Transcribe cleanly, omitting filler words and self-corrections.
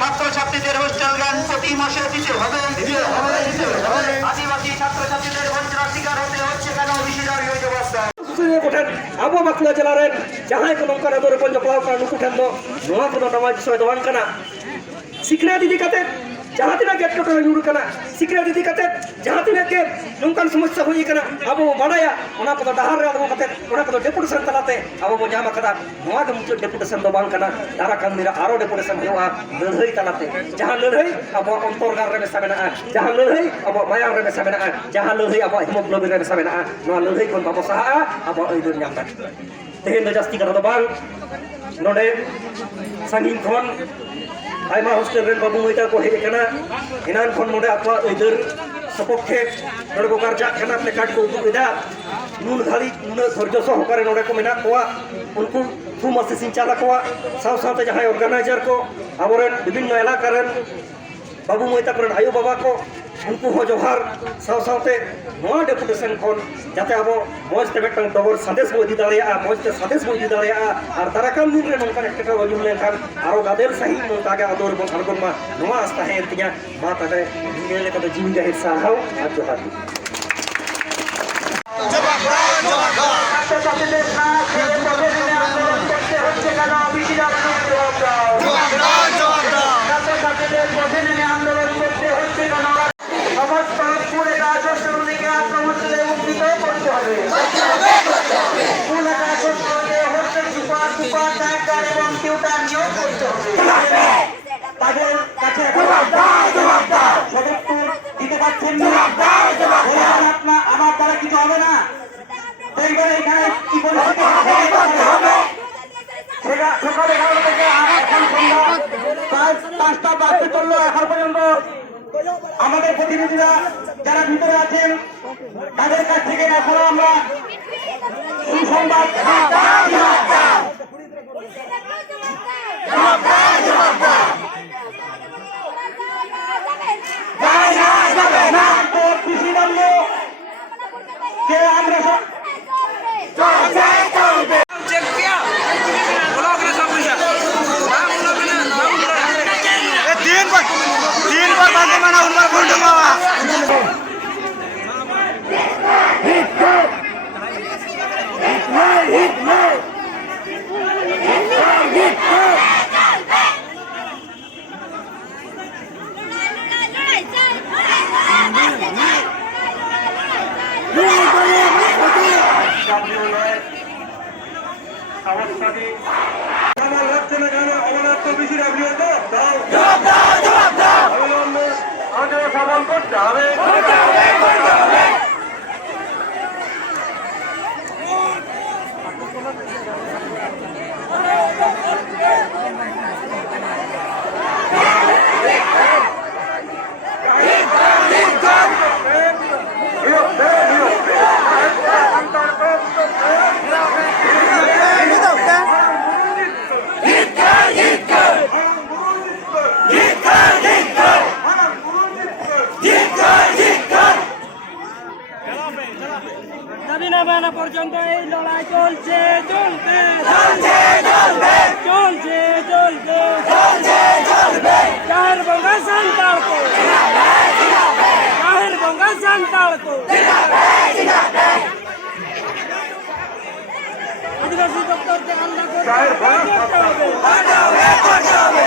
ছাত্রছাত্রীদের হোস্টেল জ্ঞান প্রতি মাসে দিতে হবে। আদিবাসী ছাত্রছাত্রীদের বঞ্চনার শিকার হতে হচ্ছে কেন? বিশেষজ্ঞ ব্যবস্থা abo Baklua Jalaren, Jahai Kolomkana Doro Ponja Plauka Nukutendo, Noa Kono Nama Soy Doan Kana. Sikra Didikate, Jahatina get to Nurukana, Sikra Didikate, Jahatina get, Nunkan Sumatsa Huikana, Abu Madaya, Onako Dahara, Onako Deputy Santalate, Abu Yamakata, Noa Deputy Sandobankana, Darakamira, Aro Deputy Sandoa, Lurhi Talate, Jahan Lurhi, about Ontorga Remesamena, Jahan Lurhi, about Maya Remesamena, Jahan Lurhi, about Hemoglobin Remesamena, Noa Lurhi Kontamosa, about Idun Yamta. Tehin the Justica of the Bank, Node, Sangin Kon. Aima hostel ren babu moita ko hej kana inan khon node akwa oider sapokhe node ko karja kana apne kat ko udu eda nun dhali nun dhorjo sohokare node ko mena koa unku thumase sinchala koa saw sawte jahay organizer ko aboren bibhinno elaka ren babu moita koren ayo baba ko unku ho johar saw sawte noa deputation khon jate abo moj te betang dobor sandesh bo idi dareya moj te sandesh bo idi dareya ar tarakam din re nonkan ekta wajum lenkan aro gadel sahi montage ador bon argon ma noa asta he tinya ma tade ngele ko jimi ga hissa haw ar johar আমার দ্বারা কিছু হবে না এইবারে এখানে কি সকাল 11 থেকে এখন সন্ধ্যা প্রায় 5টা বাজতে চললো এখন পর্যন্ত আমাদের প্রতিনিধিরা যারা ভিতরে আছেন তাদের কাছ থেকে এখনো আমরা সুসংবাদ কৃষি মূল্য যে আমরা করতে হবে। পর্যন্ত এই লড়াই চলছে চলবে চলছে চলবে চলছে চলবে চলছে চলবে কাহের বঙ্গা সান্তাল কো জিন্দাবাদ জিন্দাবাদ কাহের বঙ্গা সান্তাল কো জিন্দাবাদ জিন্দাবাদ আদিবাসী দপ্তরকে হামলা করতে হবে